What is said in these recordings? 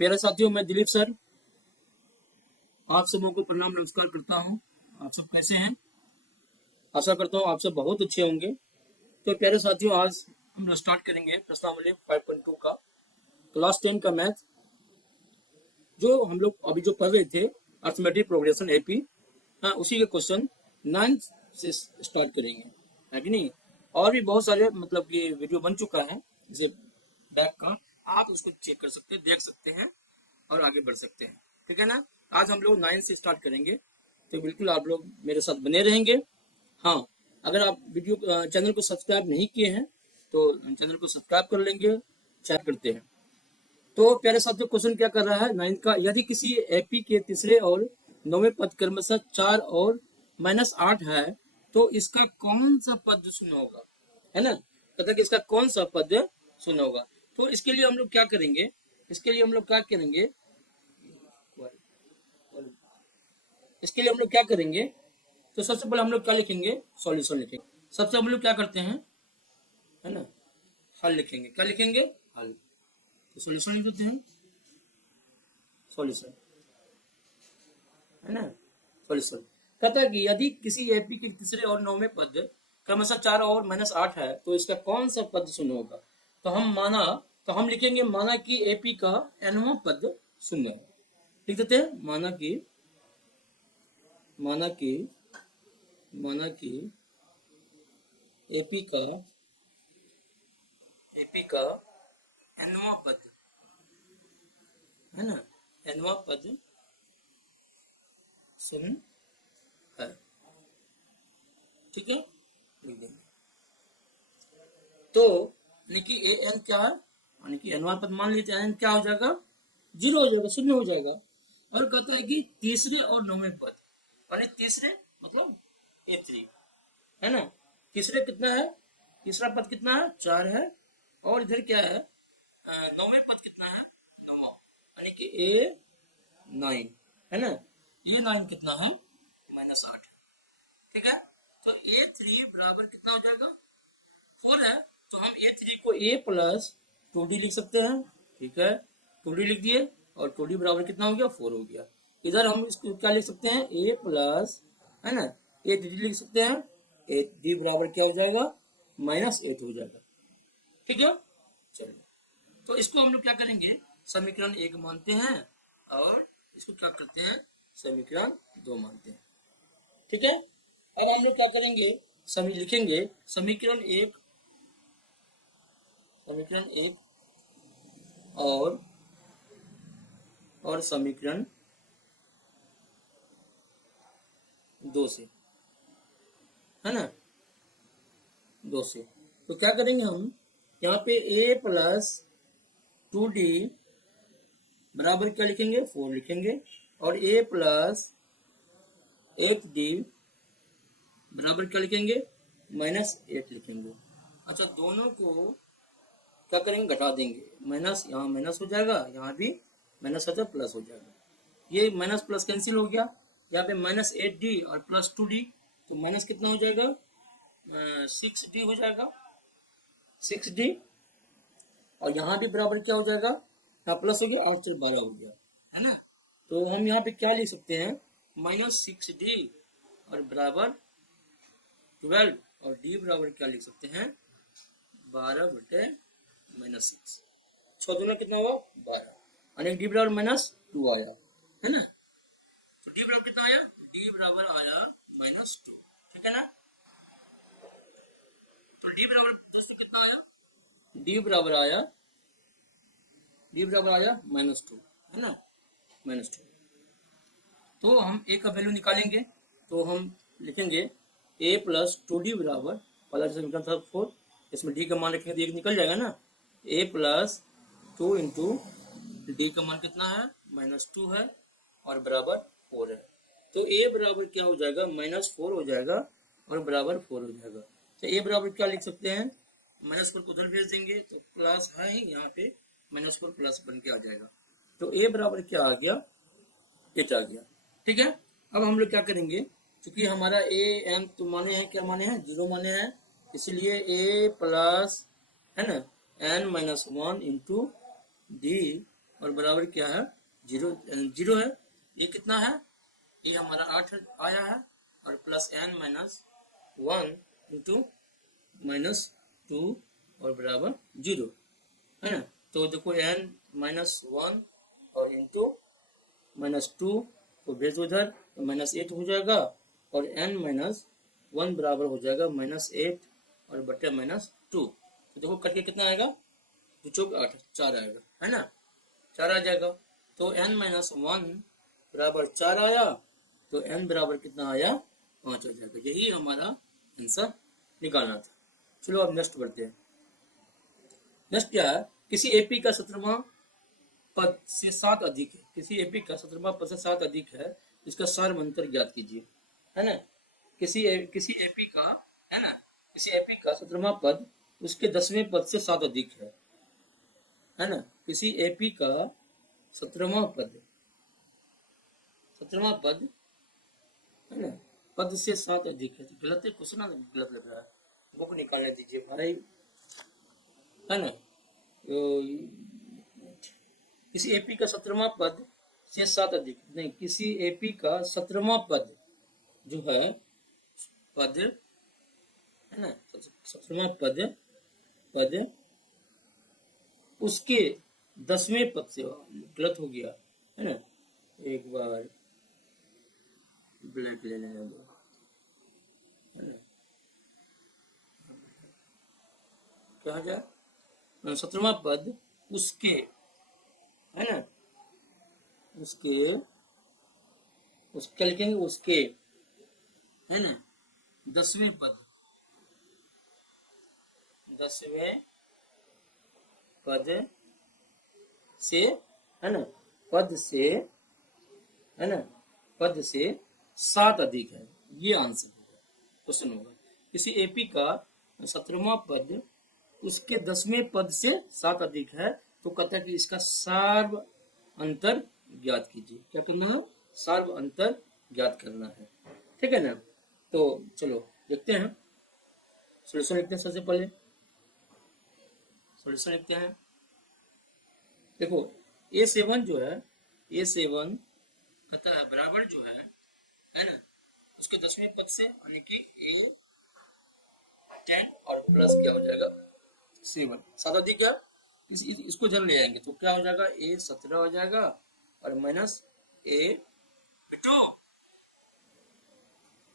प्यारे साथियों, मैं दिलीप सर आप सबों को प्रणाम नमस्कार करता हूँ। आप सब कैसे हैं? आशा करता हूँ आप सब बहुत अच्छे होंगे। तो प्यारे साथियों, आज हम लोग स्टार्ट करेंगे प्रश्नावली 5.2 का क्लास 10 का मैथ, जो हम लोग अभी जो पढ़ रहे थे अर्थमेटिक प्रोग्रेशन एपी। हाँ, उसी के क्वेश्चन 9 से स्टार्ट करेंगे, है कि नहीं। और भी बहुत सारे मतलब कि वीडियो बन चुका है जैसे बैक का, आप उसको चेक कर सकते हैं, देख सकते हैं और आगे बढ़ सकते हैं, ठीक है ना। आज हम लोग 9 से स्टार्ट करेंगे, तो बिल्कुल आप लोग मेरे साथ बने रहेंगे। हाँ, अगर आप वीडियो चैनल को सब्सक्राइब नहीं किए हैं तो चैनल को सब्सक्राइब कर लेंगे, शेयर करते हैं। तो प्यारे साथियों, क्वेश्चन क्या कर रहा है 9 का, यदि किसी एपी के तीसरे और नौवें पद क्रमशः 4 और -8 है तो इसका कौन सा पद शून्य होगा, है ना। कहता कि इसका कौन सा पद शून्य होगा। तो इसके लिए हम लोग क्या करेंगे, तो सबसे पहले हम लोग क्या लिखेंगे, सॉल्यूशन लिखेंगे। सबसे हम लोग क्या करते हैं, है ना, हल लिखेंगे। क्या लिखेंगे? हल। तो सॉल्यूशन लिख देते हैं, सॉल्यूशन, है ना, सॉल्यूशन। कहता है कि यदि किसी एपी के तीसरे और नौवें पद क्रमशः 4 और -8 है तो इसका कौन सा पद शून्य होगा। तो हम लिखेंगे माना कि एपी का nवां पद शून्य है। लिख देते हैं माना कि एपी का nवां पद, है ना, nवां पद शून्य है, ठीक है, लिख देंगे। तो यानी कि ए एन क्या है, यानी कि nवां पद मान लीजिए एन क्या हो जाएगा, 0 हो जाएगा, शून्य हो जाएगा। और कहता है कि तीसरे और नौवें पद, यानी तीसरे मतलब A3, है ना। तीसरे कितना है, तीसरा पद कितना है, 4 है। और इधर क्या है, नौवें पद कितना है, 9, यानी कि A9, है ना। A9 कितना है, -8, ठीक है। तो A3 बराबर कितना हो जाएगा, 4 है। तो हम A3 को A प्लस 2D लिख सकते हैं, ठीक है। 2D लिख दिए और 2D बराबर कितना हो गया, 4 हो गया। इधर हम इसको क्या लिख सकते हैं, A प्लस, है ना, A3 लिख सकते हैं। A3 बराबर क्या हो जाएगा, -8 हो जाएगा, ठीक है। चलिए, तो इसको हम लोग क्या करेंगे, समीकरण 1 मानते हैं और इसको क्या करते हैं, समीकरण 2 मानते हैं, ठीक है। अब हम लोग क्या करेंगे, लिखेंगे समीकरण 1 और समीकरण 2 से, है ना, 2 से। तो क्या करेंगे हम, यहाँ पे A प्लस 2D बराबर क्या लिखेंगे, 4 लिखेंगे। और A प्लस 8D बराबर क्या लिखेंगे, -8 लिखेंगे। अच्छा, दोनों को क्या करेंगे, घटा देंगे। माइनस यहाँ माइनस हो जाएगा, यहाँ भी माइनस हो जाएगा, प्लस हो जाएगा। ये माइनस प्लस कैंसिल हो गया, यहाँ पे -8D और प्लस 2D, तो माइनस कितना हो जाएगा, 6D हो जाएगा, 6D। और यहाँ भी बराबर क्या हो जाएगा, यहाँ प्लस हो गया और 12 हो गया, है ना। तो हम यहाँ पे क्या लिख सकते हैं, -6D और बराबर 12, और D बराबर क्या लिख सकते हैं, 12/-6। 6 दूना कितना हुआ, 12, यानी D बराबर -2 आया, है ना। तो D बराबर कितना आया, D बराबर आया -2, ठीक है ना। तो D बराबर दोस्तों कितना आया, D बराबर आया -2, है ना, -2। तो हम A का वैल्यू निकालेंगे, तो हम लिखेंगे A प्लस 2D बराबर, पहला समीकरण था 4, इसमें D का मान रखेंगे तो 1 निकल जाएगा ना। A प्लस 2 इंटू D का मान कितना है, -2 है और बराबर 4 है। तो A बराबर क्या हो जाएगा, -4 हो जाएगा और बराबर 4 हो जाएगा। तो A बराबर क्या लिख सकते हैं, -4 को उधर भेज देंगे तो प्लस है ही, यहाँ पे -4 प्लस बन के आ जाएगा। तो A बराबर क्या आ गया, 8 आ गया, ठीक है। अब हम लोग क्या करेंगे, क्योंकि हमारा A M तो माने हैं, क्या माने हैं, 0 माने हैं, इसलिए A प्लस, है ना, n-1 इंटू D और बराबर क्या है, 0 0 है। ये कितना है, ये हमारा 8 आया है, और plus n minus 1 into minus 2 और बराबर 0, है ना। तो देखो n माइनस 1 और इंटू माइनस 2 को भेज उधर, तो माइनस 8 हो जाएगा, और n माइनस 1 बराबर हो जाएगा माइनस 8 और बटे माइनस 2। तो देखो करके कितना आएगा, 2 चौक 8, 4 आएगा, है ना, 4 आ जाएगा। तो n माइनस 1 बराबर 4 आया, तो n बराबर कितना आया, 5 हो जाएगा। यही हमारा आंसर निकालना था। चलो अब नेक्स्ट बढ़ते हैं। नेक्स्ट क्या है, किसी एपी का 17वां पद से 7 अधिक है, किसी एपी का 17वां पद से 7 अधिक है, इसका सार्वंतर ज्ञात कीजिए, है ना। किसी एपी का, है ना, किसी एपी का 17वां पद उसके 10वें पद से 7 अधिक है ना। किसी एपी का 17वां पद, 17वां पद, है ना, पद से 7 अधिक है। तो गलत है क्वेश्चन, गलत लग रहा है, बुक निकालने दीजिए भाई, है ना। तो किसी एपी का 17वां पद से 7 अधिक नहीं, किसी एपी का 17वां पद जो है, पद, है ना, 17वां पद उसके 10वें पद से, गलत हो गया, है ना, एक बार ब्लैक ले लेने दो, है ना, क्या हो जाए, 17वां पद उसके, है ना, उसके लिखेंगे, उसके, है ना, 10वें पद, 10वें पद से, है ना, पद से, है ना, पद से 7 अधिक है। ये आंसर होगा, क्वेश्चन होगा। किसी एपी का 17वां पद उसके 10वें पद से 7 अधिक है, तो कहता है कि इसका सार्व अंतर ज्ञात कीजिए। क्या करना है, सार्व अंतर ज्ञात करना है, ठीक है ना। तो चलो देखते हैं, सोल्यूशन लिखते हैं। सबसे पहले सोल्यूशन लिखते हैं। देखो A7 जो है, A7 कहता है बराबर जो है ना, उसके 10वें पद से, यानी कि A10 और प्लस क्या हो जाएगा 7, 7 अधिक है, इसको जन ले जाएंगे तो क्या हो जाएगा, A17 हो जाएगा, और माइनस A बिटो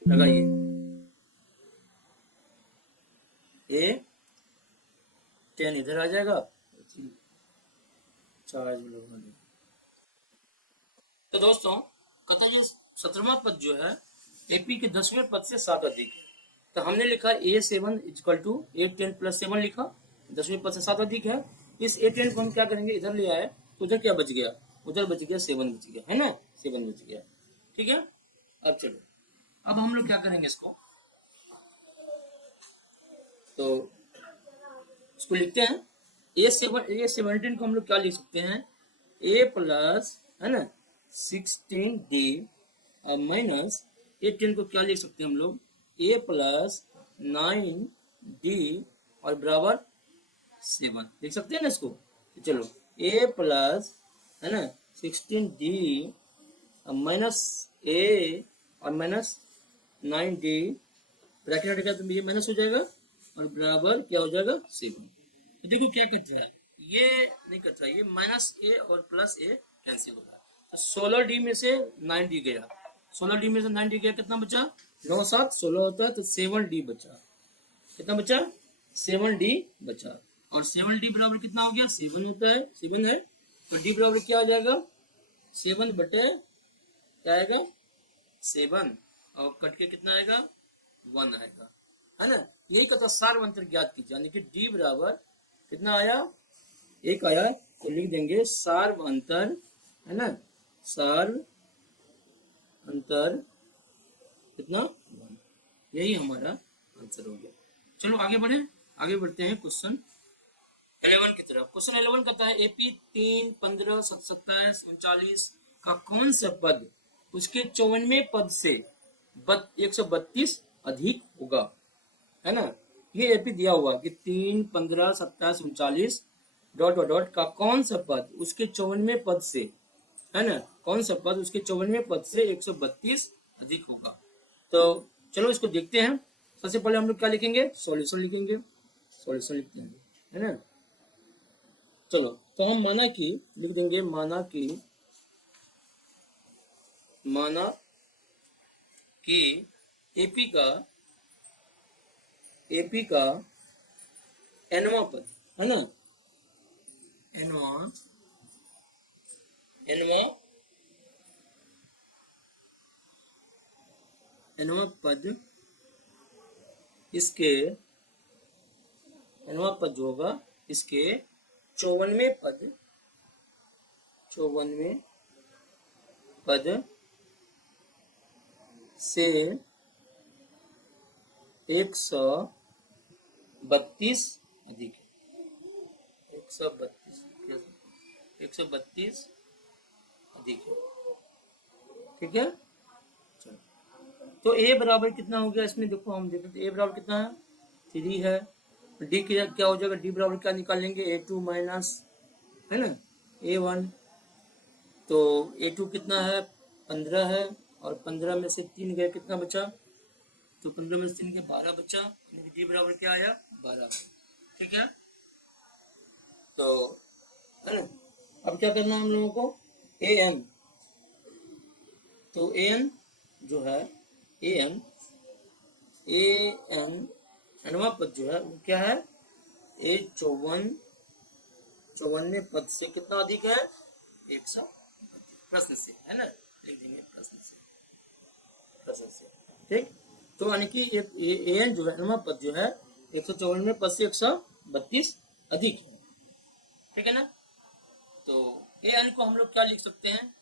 लगाइए, A10 इधर आ जाएगा, चार्ज में लगा देंगे। तो दोस्तों कहते हैं 17वां पद जो है एपी के 10वें पद से 7 अधिक है, तो हमने लिखा A7 equal to A10 plus 7 लिखा, 10वें पद से 7 अधिक है। इस A10 को हम क्या करेंगे, इधर ले आए, तो उधर क्या बच गया, उधर बच गया 7 बच गया, है ना, 7 बच गया, ठीक है। अब चलो, अब हम लोग क्या करेंगे, इसको तो इसको लिखते हैं। A17 को हम लोग क्या लिख सकते हैं, A प्लस, है ना, 16D माइनस A10 को क्या लिख सकते हैं हम लोग, A प्लस 9D और बराबर 7 लिख सकते हैं ना इसको। तो चलो A प्लस, है ना, 16D माइनस A और माइनस 9D, ब्रैकेट हटेगा तो ये माइनस हो जाएगा, और बराबर क्या हो जाएगा 7। तो देखो क्या कर रहा है, ये नहीं कर रहा, ये माइनस A और प्लस A कैंसिल हो रहा है। तो 16D में से 9D गया, 16D में से 9D गया, कितना बचा, 9 7 16 होता है, तो 7D बचा, कितना बचा, 7D बचा, और 7D बराबर कितना हो गया, 7 होता है, 7 है, तो D बराबर क्या आ जाएगा, 7 बटे क्या आएगा 7, और कट के कितना आएगा 1 आएगा, है ना। यही कहता सार्व अंतर ज्ञात कीजिए, यानी कि D बराबर कितना आया, 1 आया, तो लिख देंगे सार्व अंतर, है ना, सार्व अंतर कितना 1, यही हमारा आंसर हो गया। चलो आगे बढ़े, आगे बढ़ते हैं क्वेश्चन 11 की तरफ। क्वेश्चन 11 कहता है एपी 3 15 27 39 का कौन सा पद उसके 54वें पद से 132 अधिक होगा, है ना। ये एपी दिया हुआ कि 3 15 27 39 डॉट डॉट का कौन सा पद उसके 54वें पद से, है ना, कौन सा पद उसके 54वें पद से 132 अधिक होगा। तो चलो इसको देखते हैं। सबसे पहले हम लोग क्या लिखेंगे, सॉल्यूशन लिखेंगे, सॉल्यूशन लिखते हैं, है ना। चलो तो हम माना कि लिख देंगे, माना कि एपी का एनवा पद, है ना, एनवा पद इसके एनवा पद जो होगा इसके 54वें पद से 132 अधिक है, 132 अधिक है, ठीक है। चलो तो ए बराबर कितना हो गया इसमें, देखो हम देखते ए बराबर कितना है, 3 है। डी क्या हो जाएगा, डी बराबर क्या निकाल लेंगे, A2 माइनस, है ना, A1। तो A2 कितना है, 15 है, और 15 में से 3 गए, कितना बचा, तो 15 में से 3 गए 12 बचा, यानी डी बराबर क्या आया, 12, ठीक है। तो है ना, अब क्या करना है हम लोगों को, an, तो an जो है an एनवा पद जो है वो क्या है, ए 54वें पद से कितना अधिक है, 100, प्रश्न से, है ना, लिख देंगे प्रश्न से, ठीक। तो यानी कि एन जो है एनवा पद जो है 154वें पद से 132 अधिक है, ठीक है ना। तो ए एन को हम लोग क्या लिख सकते हैं,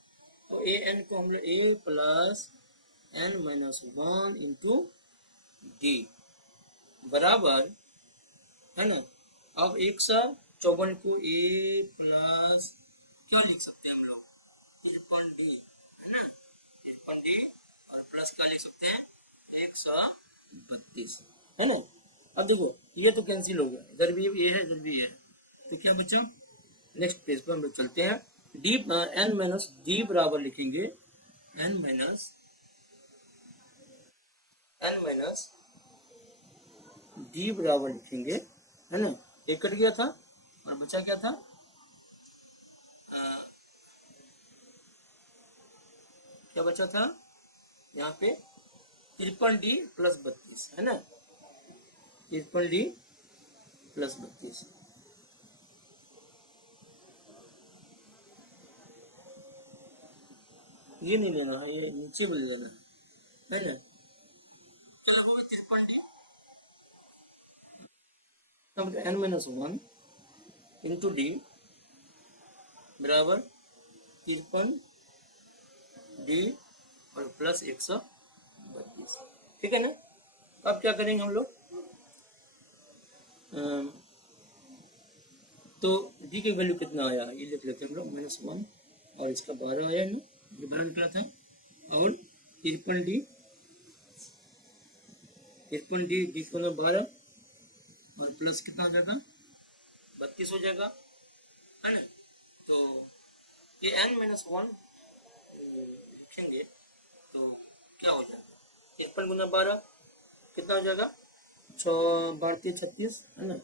तो ए एन को हम लोग a plus n minus 1 into d बराबर, है ना। अब 154 को ए प्लस क्या लिख सकते हैं हम लोग, 53D, है ना, 53D, और प्लस क्या लिख सकते हैं, 132, है ना। अब देखो ये तो कैंसिल हो गया, इधर भी ये है, इधर भी ये है, तो क्या बचा, नेक्स्ट पेज पर हम लोग चलते हैं। डी एन माइनस डी बराबर लिखेंगे एन माइनस डी बराबर लिखेंगे, है ना, एक कट गया था और बचा क्या था, क्या बचा था यहाँ पे 53D प्लस 32, है ना, 53D प्लस 32, ये नहीं लेना है, ये नीचे में लेना है ना। अब एन माइनस 1 इंटू डी बराबर 53D और प्लस 132, ठीक है ना। अब क्या करेंगे हम लोग, तो डी की वैल्यू कितना आया ये लिख लेते हैं हम लोग, -1, और इसका 12 आया ना, ये 12 निकला था, और 53D डी को 12 और प्लस कितना हो जाएगा, 32 हो जाएगा, है ना। तो ये n माइनस 1 लिखेंगे तो क्या हो जाएगा, 53 गुना 12 कितना हो जाएगा, 36, है ना,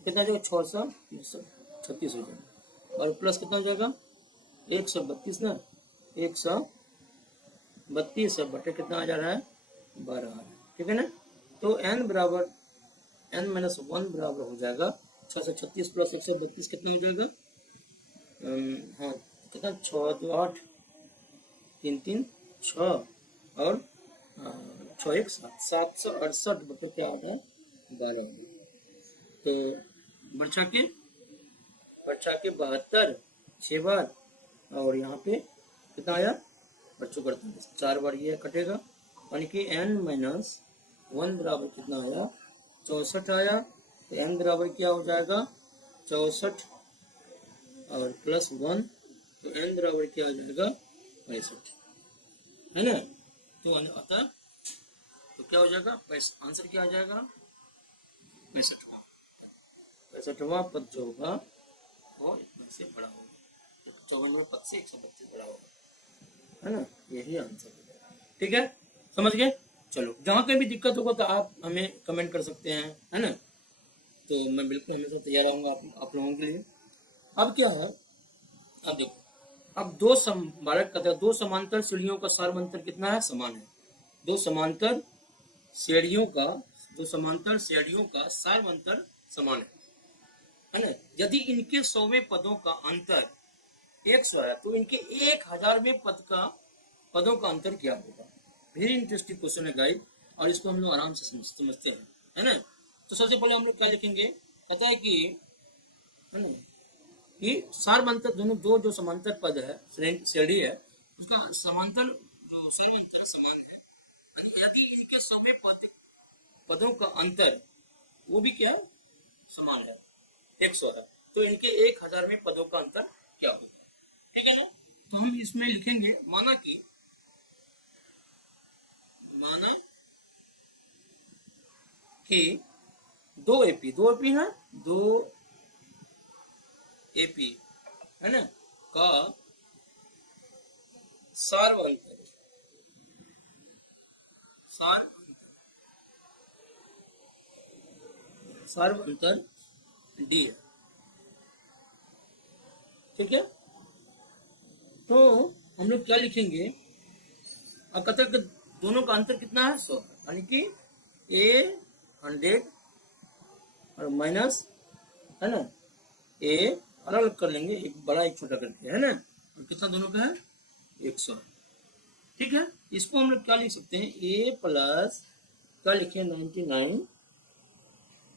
कितना हो जाएगा, 636 हो जाएगा, और प्लस कितना हो जाएगा, 132 ना, 132 बटे कितना आ जा रहा है, 12 आ रहा है, ठीक है ना। तो n बराबर n माइनस 1 बराबर हो जाएगा 636 प्लस 132 कितना हो जाएगा, हाँ कितना, 6 2 8 3 3 6 और 6 1 7, 768 बटे क्या आ रहा है, 12। तो बचा के 72 6 बार, और यहाँ पे कितना आया, बच्चों करते 4 बार ये कटेगा, यानी कि n माइनस 1 बराबर कितना आया, 64 आया। तो n बराबर क्या हो जाएगा, 64 और प्लस 1, तो n बराबर क्या आ जाएगा, 65, है ना। तो अतः तो क्या हो जाएगा, आंसर क्या आ जाएगा, 65 66वां पद जो होगा वो इतने से बड़ा होगा, 54वें पद से 132 बड़ा होगा, है ना। यही आंसर है, ठीक है, समझ गए। चलो, जहाँ कहीं भी दिक्कत होगा तो आप हमें कमेंट कर सकते हैं, है ना। तो मैं बिल्कुल हमेशा तैयार रहूंगा आप लोगों के लिए। अब क्या है, अब देखो, अब बालक कहता है दो समांतर सीढ़ियों का सार्वंतर कितना है, समान है। दो समांतर श्रेणियों का सार्वंतर समान है ना। यदि इनके 100वें पदों का अंतर 100 है तो इनके 1000वें पदों का अंतर क्या होगा। वेरी इंटरेस्टिंग क्वेश्चन है गाइस, और इसको हम लोग आराम से समझते हैं, है ना। तो सबसे पहले हम लोग क्या लिखेंगे, कहता है कि, है ना, कि सार्वंतर दो जो समांतर पद है, श्रेणी है, उसका समांतर जो सार्वंतर समान है। यदि इनके 100वें पदों का अंतर वो भी क्या समान है, 100 है, तो इनके 1000वें पदों का अंतर क्या होगा, ठीक है ना। तो हम इसमें लिखेंगे, माना कि दो एपी है, दो एपी, है ना, का सार्वंतर डी है, ठीक है। तो हम लोग क्या लिखेंगे, अकतर दोनों का अंतर कितना है, 100, यानी कि ए 100 और माइनस, है ना, ए अलग अलग कर लेंगे, एक बड़ा एक छोटा करके, है ना, और कितना दोनों का है 100, ठीक है। इसको हम लोग क्या लिख सकते हैं, ए प्लस क्या लिखे 99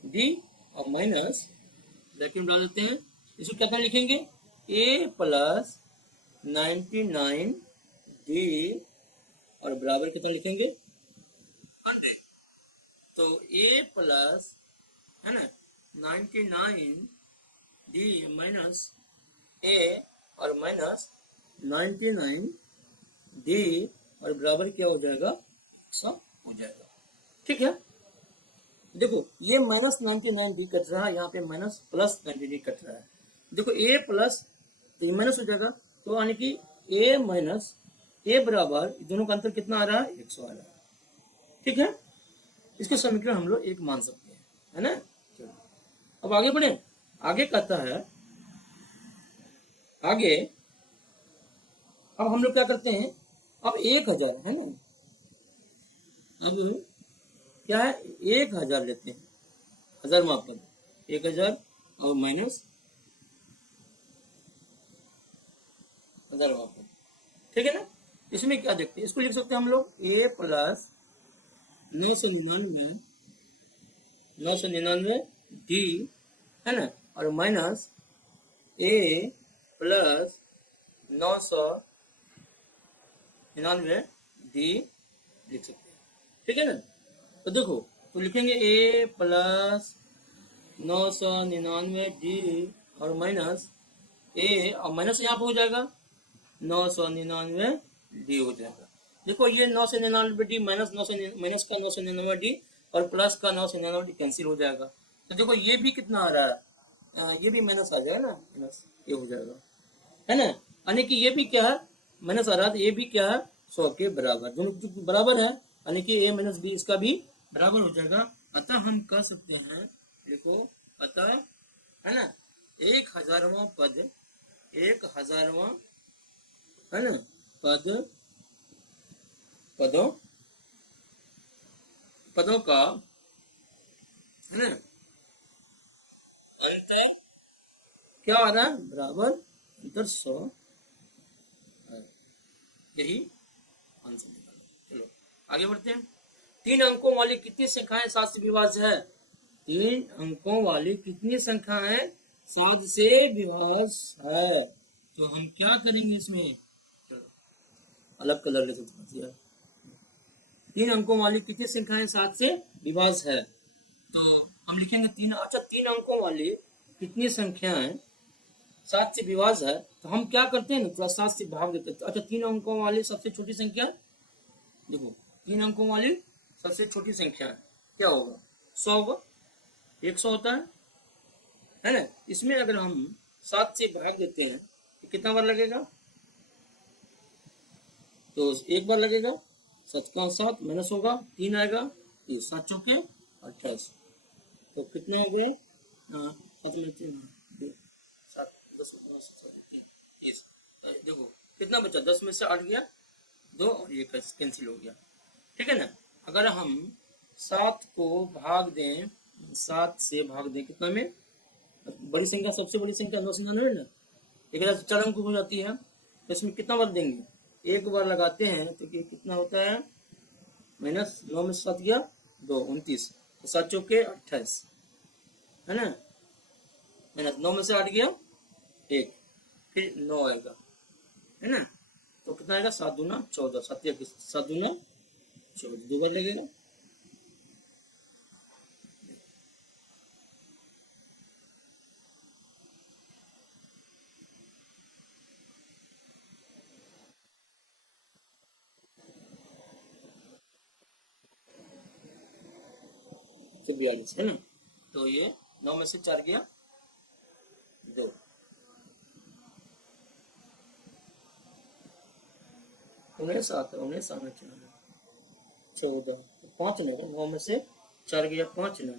डी और माइनस ब्रैकेट में डाल देते हैं, इसको कितना लिखेंगे, ए प्लस 99 डी और बराबर कितना लिखेंगे 100। तो ए प्लस, है ना, 99 डी माइनस ए और माइनस 99 डी और बराबर क्या हो जाएगा, 100 हो जाएगा, ठीक है। देखो ये माइनस 99 डी कट रहा है, यहाँ पे माइनस प्लस 90 डी कट रहा है। देखो ए प्लस तो ये माइनस हो जाएगा, तो यानी कि ए माइनस ए बराबर दोनों का अंतर कितना आ रहा है, 100 आ रहा है, ठीक है। इसके समीकरण हम लोग एक मान सकते हैं, है ना। चलो अब आगे बढ़े, आगे कहता है, आगे अब हम लोग क्या करते हैं, अब 1000, है ना, अब क्या है 1000 लेते हैं, 1000वां पद 1000 और माइनस 1000वां पद, ठीक है ना। इसमें क्या देखते हैं, इसको लिख सकते हैं हम लोग ए प्लस 999 डी, है ना, और माइनस ए प्लस 999 डी लिख सकते हैं, ठीक है ना। तो देखो, तो लिखेंगे ए प्लस 999 डी और माइनस ए और माइनस यहाँ पे हो जाएगा 999 डी हो जाएगा। देखो ये 999 डी माइनस माइनस का 999 डी और प्लस का 999 डी कैंसिल हो जाएगा। तो देखो ये भी कितना आ रहा है, ये भी माइनस आ जाएगा ना, माइनस ये हो जाएगा, है ना। यानी कि ये भी क्या है माइनस आ रहा है, तो ये भी क्या है 100 के बराबर, दोनों बराबर है, यानी कि ए माइनस बी इसका भी बराबर हो जाएगा। अतः हम कह सकते हैं, देखो अतः, है ना, 1000वां पद, 1000वां, है ना, पदों का, है ना, अंतर क्या आ रहा है, बराबर अंतर 100, यही आंसर निकालो। चलो आगे बढ़ते हैं। 3 अंकों वाली कितनी संख्याएं 7 से विभाज्य है, 3 अंकों वाली कितनी संख्याएं 7 से विभाज्य है। तो हम क्या करेंगे इसमें, चलो अलग कलर ले सकते हैं। 3 अंकों वाली कितनी संख्याएं 7 से विभाज्य है, तो हम लिखेंगे 3। अच्छा 3 अंकों वाली कितनी संख्याएं 7 से विभाज्य है, तो हम क्या करते हैं ना, थोड़ा 7 से भाग देते हैं। अच्छा 3 अंकों वाली सबसे छोटी संख्या, देखो 3 अंकों वाली सबसे छोटी संख्या क्या होगा, 100 होगा, 100 होता है ना। इसमें अगर हम 7 से भाग देते हैं तो कितना बार लगेगा, तो एक बार लगेगा। 7 का 7 माइनस होगा 3 आएगा, ये 7 चौके 28। तो कितने हो गए, 7 में 3 7 10 30। देखो कितना बचा, 10 में से 8 गया 2 और ये कैंसिल हो गया, ठीक है ना। अगर हम 7 को भाग दें, 7 से भाग दें कितना में, बड़ी संख्या सबसे बड़ी संख्या 999 है ना, एक 4 अंक हो जाती है। तो इसमें कितना बार देंगे, एक बार लगाते हैं तो कितना होता है, माइनस 9 में 7 गया 2 29, तो 7 चौके 28 है ना, माइनस 9 में से 8 गया 1, फिर 9 आएगा है ना। तो कितना आएगा, 7 दूना 14, 7 दूना 14, 2 बार लगेगा। तो 42 है ना, तो ये 9 में से 4 गया 2, उन्हें 7 14, 5 नहीं, 9 में से 4 गया 5 ना,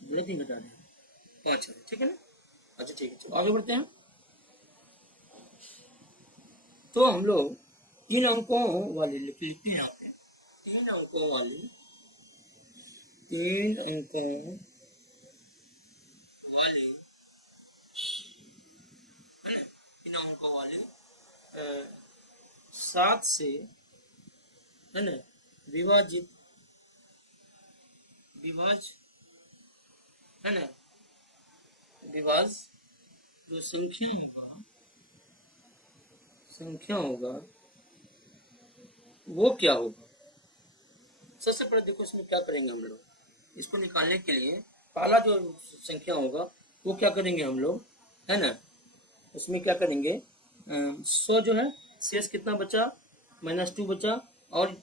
3 घटा रहे 5 है, ठीक है ना। अच्छा ठीक है, चलो आगे बढ़ते हैं। तो हम लोग 3 अंकों वाली लिखते हैं यहाँ पे, 3 अंकों वाली 3 अंकों वाली है ना, 3 अंकों वाली 7 से है ना विभाजित है ना, विभाज जो संख्या होगा वो क्या होगा। सबसे पहले देखो इसमें क्या करेंगे हम लोग, इसको निकालने के लिए पहला जो संख्या होगा वो क्या करेंगे हम लोग, है ना, उसमें क्या करेंगे, 100 जो है शेष कितना बचा, -2 बचा, और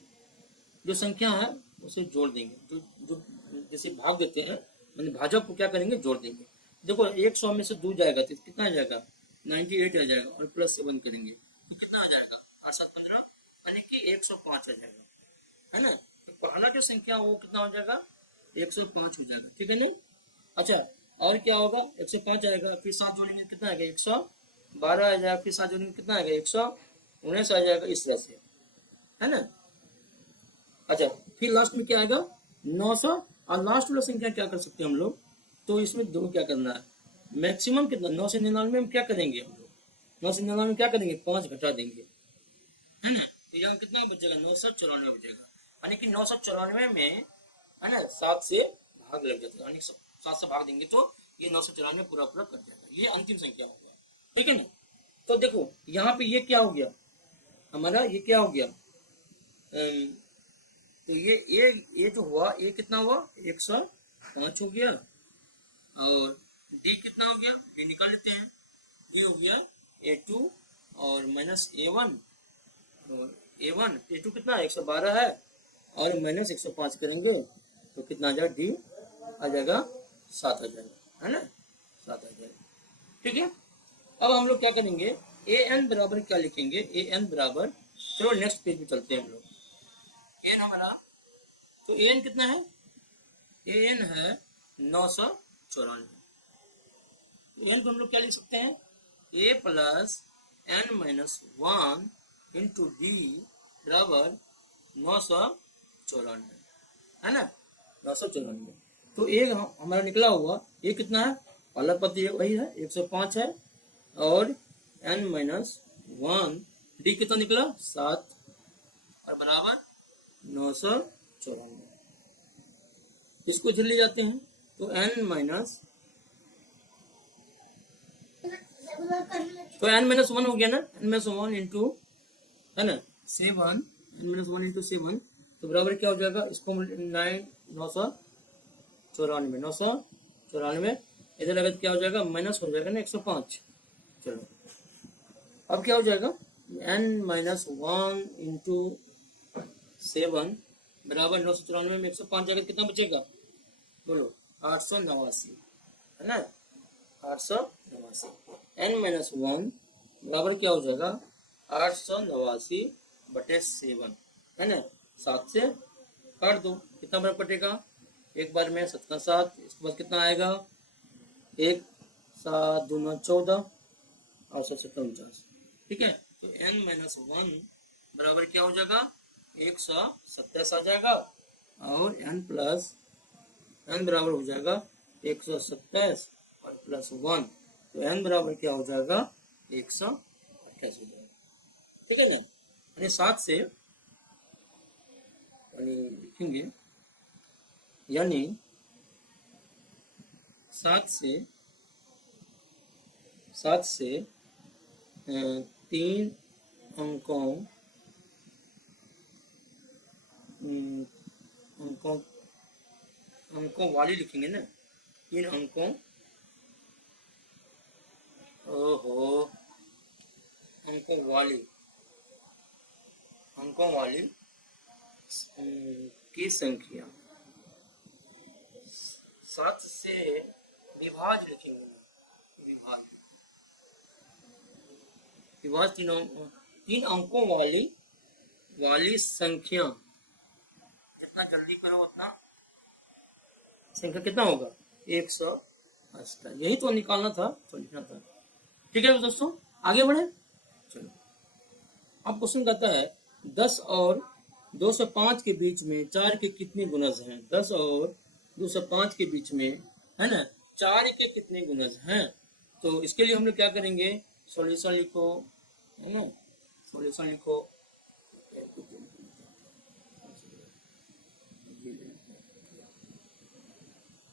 जो संख्या है उसे जोड़ देंगे, जो जैसे भाग देते हैं मैंने भाजक को क्या करेंगे, जोड़ देंगे। देखो 100 में से 2 जाएगा तो कितना आ जाएगा, 98 आ जाएगा, और +7 करेंगे तो कितना आ जाएगा, 8 7 15, यानी कि 105 आ जाएगा, है ना। तो पहला जो संख्या वो कितना हो जाएगा, 105 हो जाएगा, ठीक है नहीं। अच्छा और क्या होगा, 105 आएगा, फिर 7 जोड़ेंगे कितना आएगा, 112 आ जाएगा, फिर 7 जोड़ेंगे कितना आएगा, 119 आ जाएगा, इस तरह से, है ना। अच्छा फिर लास्ट में क्या आएगा, 900, और लास्ट वाला संख्या क्या कर सकते हैं हम लोग, तो इसमें दो क्या करना है, मैक्सिमम कितना, 999 में क्या करेंगे हम लोग, 999 में क्या करेंगे, 5 घटा देंगे, है ना। तो यहाँ कितना बचेगा, 994 बचेगा, यानी कि 994 में है ना 7 से भाग लग जाता है, यानी 7 से भाग देंगे तो ये 994 पूरा पूरा कट जाएगा, ये अंतिम संख्या होगा, ठीक है ना। तो देखो यहाँ पे ये क्या हो गया हमारा, ये क्या हो गया, तो ये जो हुआ, ये कितना हुआ, 105 हो गया, और डी कितना हो गया, डी निकाल लेते हैं, डी हो गया A2 और -A1, और A2 कितना है, 112 है, और -105 करेंगे तो कितना आ जाएगा, डी आ जाएगा 7 आ जाएगा, है ना, 7 आ जाएगा, ठीक है। अब हम लोग क्या करेंगे, an बराबर क्या लिखेंगे, an बराबर, चलो नेक्स्ट पेज पे चलते हैं हम लोग, एन हमारा, तो एन कितना है, एन है 994, एन को हम लोग क्या लिख सकते हैं, a plus n minus 1 into d बराबर 994, है ना, 994। तो एक हमारा निकला हुआ ये कितना है, पहला पद ये वही है 105 है, और n माइनस 1 डी कितना निकला 7, और बराबर 994। इसको इधर ले जाते हैं तो n माइनस, तो n-1 हो गया ना, n-1 इंटू, है ना 7, n-1 इंटू 7, तो बराबर क्या हो जाएगा, इसको 994, इधर अगर क्या हो जाएगा, माइनस हो जाएगा ना 105। चलो अब क्या हो जाएगा, n-1 इंटू 7 बराबर 994 में 105 जाकर कितना बचेगा, बोलो 889, है ना। 889 n माइनस 1 बराबर क्या हो जाएगा 889/7 है ना। 7 से काट दो कितना बराबर कटेगा एक बार में 7 का 7 इसके बाद कितना आएगा 1 7 दूना 14 और 749 ठीक है। तो n माइनस 1 बराबर क्या हो जाएगा 127 आ जाएगा और n प्लस n बराबर हो जाएगा 127 और प्लस 1 तो n बराबर क्या हो जाएगा 128 हो जाएगा ठीक है ना। यानी 7 से लिखेंगे यानी 7 से 3 अंकों अंकों अंकों वाली लिखेंगे ना 3 अंकों अंकों वाली की संख्या 7 से विभाज लिखेंगे विभाज 3 अंकों वाली संख्या जितना जल्दी करो उतना संख्या कितना होगा 180 यही तो निकालना था तो लिखना था ठीक है दोस्तों आगे बढ़े चलो। अब क्वेश्चन कहता है 10 और 205 के बीच में 4 के कितने गुणज हैं 10 और 205 के बीच में है ना 4 के कितने गुणज हैं। तो इसके लिए हम लोग क्या करेंगे सॉल्यूशन लिखो है ना सॉल्यूशन लिखो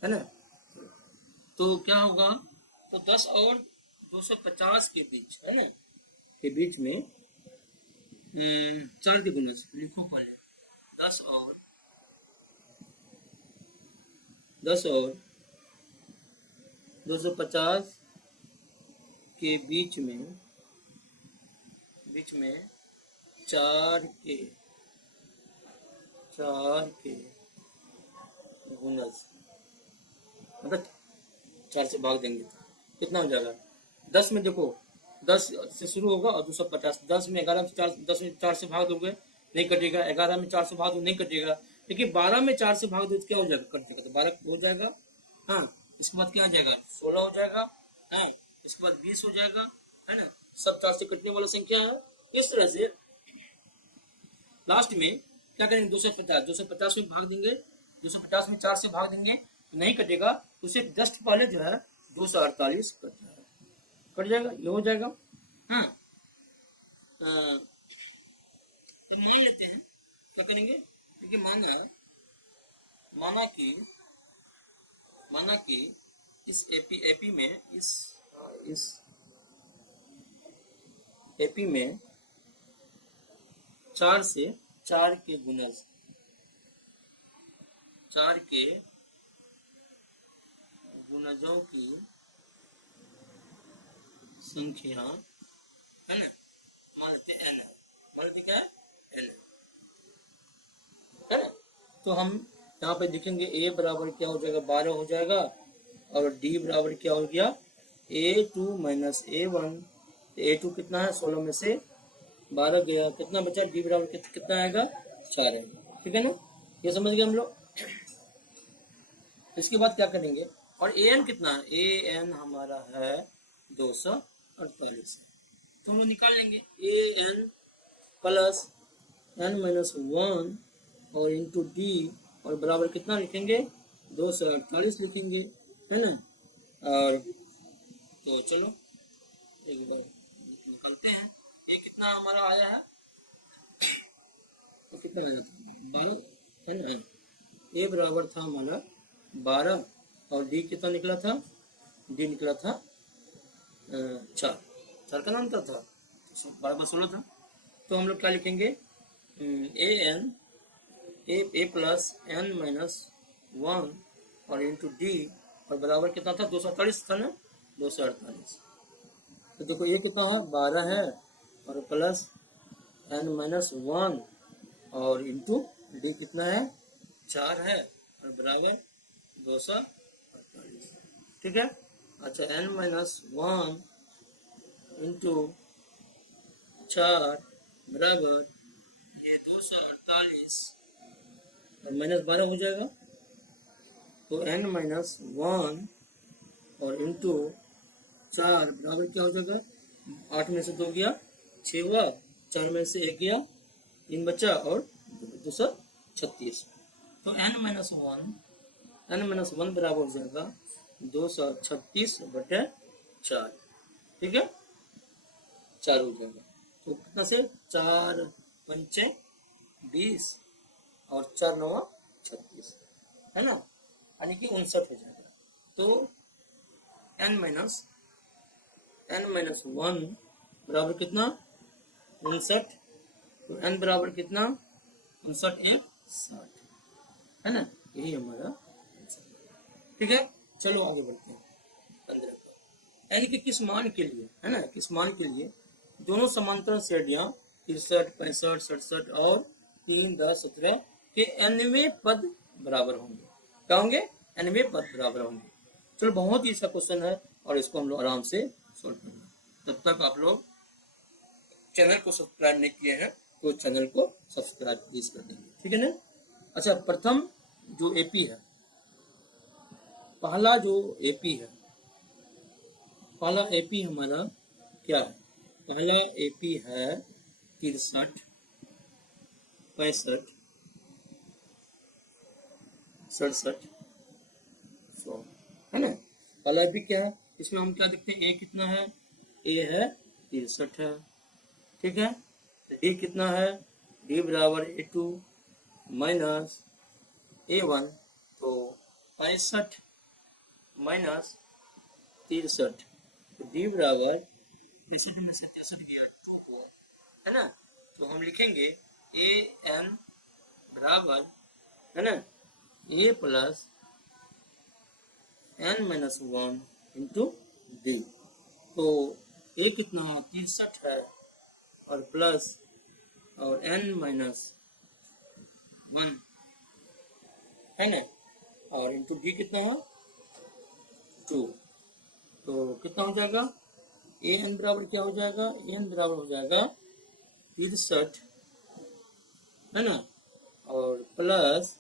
है ना। तो क्या होगा तो 10 और 250 के बीच है ना के बीच में 4 के गुणज लिखो पहले 10 और 250 के बीच में 4 के गुणज मतलब 4 से भाग देंगे कितना हो जाएगा 10 में देखो 10 से शुरू होगा और 250 10 में 11 से 4 10 में 4 से भाग दोगे नहीं कटेगा 11 में 4 से भाग दो नहीं कटेगा लेकिन 12 में 4 से भाग दो तो क्या हो जाएगा कटेगा तो 12 हो जाएगा हाँ इसके बाद क्या आ जाएगा 16 हो जाएगा है इसके बाद 20 हो जाएगा है ना सब 4 से कटने वाला संख्या है। इस तरह से लास्ट में क्या करेंगे 250 में भाग देंगे 250 में 4 से भाग देंगे तो नहीं कटेगा तो सिर्फ जस्ट पहले जो है 248 कट जाएगा ये हो जाएगा हाँ तो मान लेते हैं क्या करेंगे देखिए माना कि इस एपी में 4 से 4 के गुणज 4 के गुणजों की संख्या है ना मान लेते n है मान लेते क्या है n है ना। तो हम यहाँ पे देखेंगे a बराबर क्या हो जाएगा 12 हो जाएगा और d बराबर क्या हो गया a2 माइनस a1 a2 कितना है 16 में से 12 गया कितना बचा d बराबर कितना आएगा 4 आएगा ठीक है ना ये समझ गए हम लोग। इसके बाद क्या करेंगे और an कितना है an हमारा है 248 तो हम लोग निकाल लेंगे an प्लस n माइनस 1 और इंटू डी और बराबर कितना लिखेंगे 248 लिखेंगे है ना। और तो चलो एक बार निकलते हैं ये कितना हमारा आया है तो कितना आया था 12 है ना ए बराबर था हमारा 12 और डी कितना निकला था डी निकला था 4 का अंतर था 12 16 था तो हम लोग क्या लिखेंगे ए प्लस n माइनस 1 और इंटू डी और बराबर कितना था 248 था ना 248 तो देखो ये कितना है 12 है और प्लस n माइनस 1 और इंटू डी कितना है 4 है और बराबर 248 ठीक है। अच्छा n-1 इंटू 4 बराबर ये 248 और -12 हो जाएगा। तो n-1 और इंटू 4 बराबर क्या हो जाएगा, 8 में से 2 गया 6 हुआ, 4 में से 1 गया 3 बचा और 236। तो n-1 बराबर हो जाएगा 236/4। ठीक है, 4 हो जाएगा। तो कितना से 4 पंचे 20 और 4 नवा 36 है ना, यानी कि 59 हो जाएगा। तो n-1 बराबर कितना 59। तो n बराबर कितना 59 1 60 है ना, यही हमारा आंसर। ठीक है, चलो आगे बढ़ते हैं 15 पर। यानी कि किस मान के लिए है ना, किस मान के लिए दोनों समांतर श्रेणियां 63 65 67 और 3 10 17 के nवें पद बराबर होंगे। क्या होंगे, nवें पद बराबर होंगे। चलो बहुत ही अच्छा क्वेश्चन है और इसको हम लोग आराम से सॉल्व करेंगे। तब तक आप लोग चैनल को सब्सक्राइब नहीं किए हैं तो चैनल को सब्सक्राइब प्लीज कर देंगे। ठीक है ना। अच्छा, प्रथम जो एपी है, पहला जो एपी है, पहला एपी हमारा क्या है, पहला एपी है 63 65 67 100 है ना। पहला एपी क्या है, इसमें हम क्या देखते हैं, ए कितना है, ए है 63 है। ठीक है, डी कितना है, डी बराबर A2 माइनस A1, तो 65 माइनस 63, तो डी बराबर 63 में से 63 गया 2 हुआ है ना। तो हम लिखेंगे ए एन बराबर है ना ए प्लस n-1 इंटू डी। तो ए कितना 63 है और प्लस और n-1 है ना, और इंटू डी कितना है 2। तो कितना हो जाएगा, ए एन बराबर क्या हो जाएगा, ए एन बराबर हो जाएगा 63 है ना, और प्लस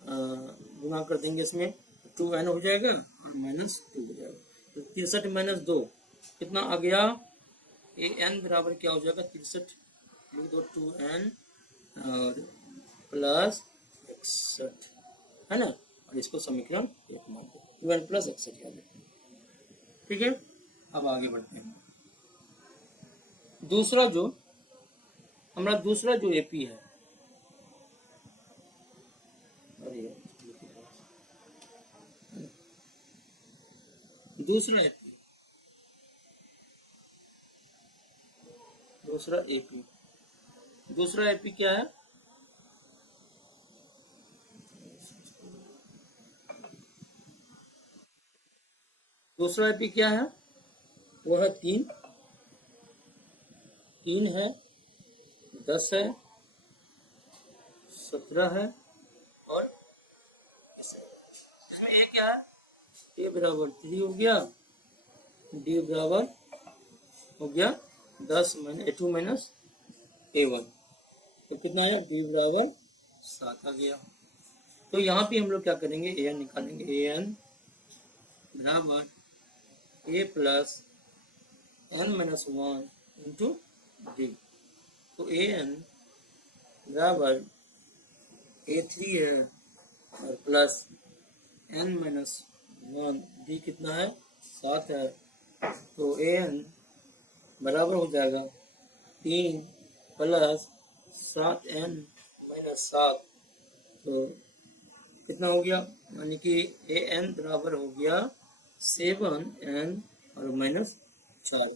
गुना कर देंगे इसमें 2n हो जाएगा और -2 हो जाएगा। तो 63 माइनस 2 कितना आ गया, ए एन बराबर क्या हो जाएगा 63 लिख दो 2n और प्लस 61 है ना, और इसको समीकरण 1 मान दो 2n प्लस 61 याद रखें। ठीक है, अब आगे बढ़ते हैं। दूसरा जो हमारा दूसरा जो एपी है, दूसरा एपी दूसरा एपी क्या है, दूसरा एपी क्या है, वो है 3 है 10 है 17 है और इसमें ए क्या है, ए बराबर 3 हो गया, डी बराबर हो गया 10 माइनस A2 माइनस A1, तो कितना आया, डी बराबर 7 आ गया। तो यहाँ पे हम लोग क्या करेंगे, ए एन निकालेंगे, ए एन बराबर ए प्लस n-1 इंटू डी। तो ए एन बराबर A3 है और प्लस n-1 डी कितना है 7 है। तो ए एन बराबर हो जाएगा 3 प्लस 7n-7, तो कितना हो गया, यानी कि ए एन बराबर हो गया 7n और -4।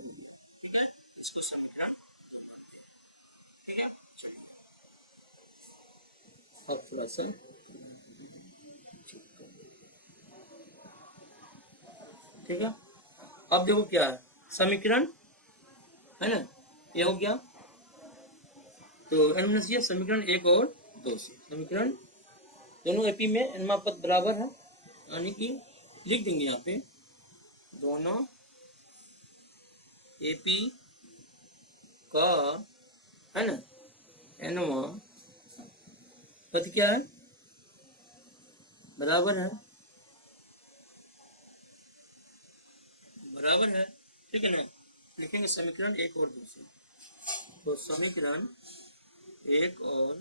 ठीक है, इसको समीकरण, ठीक है, चलिए अब थोड़ा सा ठीक है। अब देखो क्या है, समीकरण है ना, ये हो गया। तो ये समीकरण 1 और 2 से समीकरण दोनों एपी में n पद बराबर है, यानी कि लिख देंगे यहाँ पे दोनों एपी का, है ना, एनवा पद क्या है, बराबर है, बराबर है, ठीक है ना। लिखेंगे समीकरण एक और दो से, तो समीकरण एक और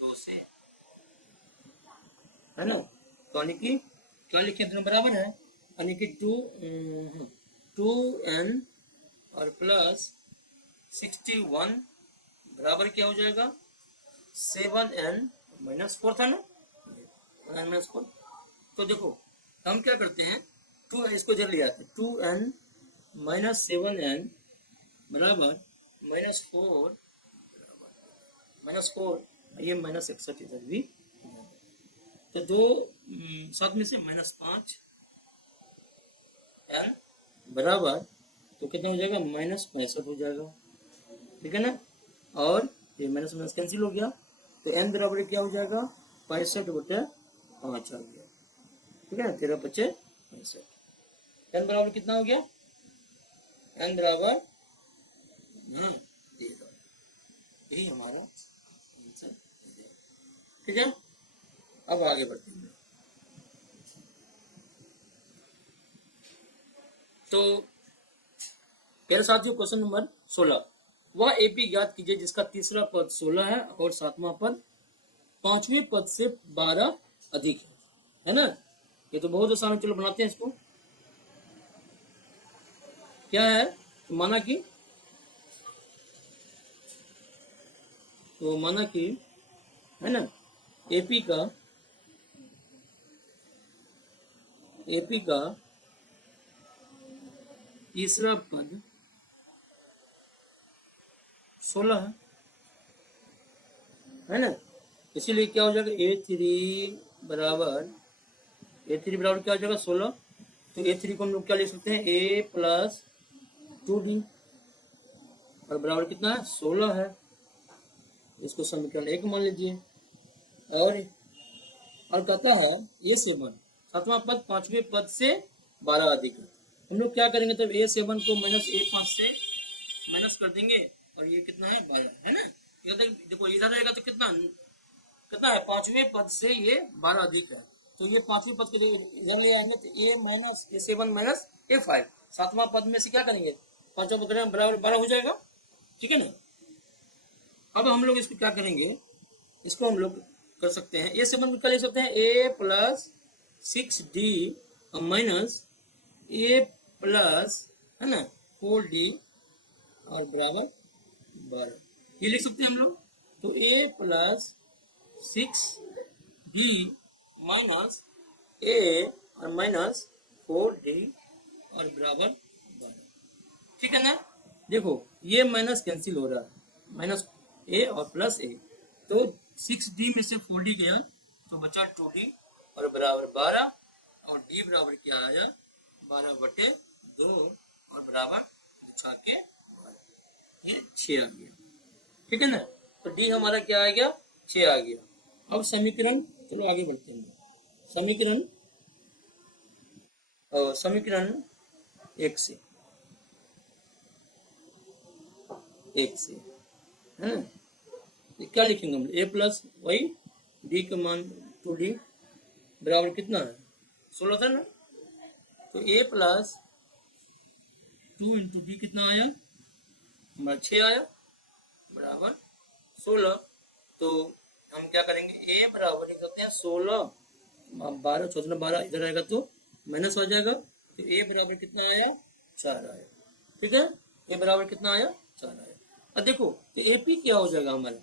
दो से, है ना, तो यानी कि क्या लिखे, दोनों बराबर है, यानी कि 2n और प्लस 61 बराबर क्या हो जाएगा, 7n माइनस 4 था ना, माइनस 4। तो देखो हम क्या करते हैं, टू इसको जल्दी आते हैं, 2n माइनस 7n बराबर -4, -4, ये -61 इधर भी, तो दो साथ में से -5 n बराबर, तो कितना हो जाएगा, -65 हो जाएगा, ठीक है ना। और ये माइनस माइनस कैंसिल हो गया, तो n बराबर क्या हो जाएगा, 65/5 आ गया, ठीक है ना, 13×5 = 65। n बराबर कितना हो गया, n बराबर 13, यही हमारा आंसर, ठीक है। अब आगे बढ़ते हैं, तो मेरे साथियों क्वेश्चन नंबर 16, वह एपी ज्ञात कीजिए जिसका तीसरा पद 16 है और सातवां पद पांचवें पद से 12 अधिक है ना। ये तो बहुत आसान है, चलो बनाते हैं इसको। क्या है, तो माना कि है ना, एपी का तीसरा पद 16 है ना, इसीलिए क्या हो जाएगा, बराबर A3 बराबर क्या हो जाएगा, 16। तो A3 को हम लोग क्या लिख सकते हैं, A + 2D, और बराबर कितना है, 16 है, इसको समीकरण 1 मान लीजिए। और कहता है A7 सातवां पद पांचवें पद से 12 अधिक है। हम लोग क्या करेंगे, तब A7 को -A5 से माइनस कर देंगे, और ये कितना है, 12, है ना। देखो इधर रहेगा तो कितना है, पांचवें पद से ये 12 अधिक है, तो ये पांचवें पद के इधर ले आएंगे, तो A-A7 - A5 सातवां पद में से क्या करेंगे, पांचवा पद बराबर 12 हो जाएगा, ठीक है ना। अब हम लोग इसको क्या करेंगे, इसको हम लोग कर सकते हैं, A7 क्या ले सकते हैं, A + 6D माइनस A + है ना 4D और बराबर 12, ये लिख सकते हैं हम लोग। तो A + 6D माइनस A और -4D और बराबर 12, ठीक है ना। देखो ये माइनस कैंसिल हो रहा है, -A और +A, तो 6D में से 4D गया तो बचा 2D और बराबर 12, और D बराबर क्या आया, 12/2 और बराबर 6 के 6 आ गया, ठीक है ना। तो D हमारा क्या आ गया, 6 आ गया। अब समीकरण, चलो आगे बढ़ते हैं, समीकरण 1 से है ना, क्या लिखेंगे हम, A + वही D का मान 2D बराबर कितना है, 16 था ना, तो A + 2 × D कितना आया, हमारा 6 आया, बराबर 16। तो हम क्या करेंगे, A बराबर लिख सकते हैं 16, 12 14 12 इधर आएगा तो माइनस हो जाएगा, तो A बराबर कितना आया, 4 आया, ठीक है। A बराबर कितना आया, 4 आया। अब देखो तो AP क्या हो जाएगा हमारा,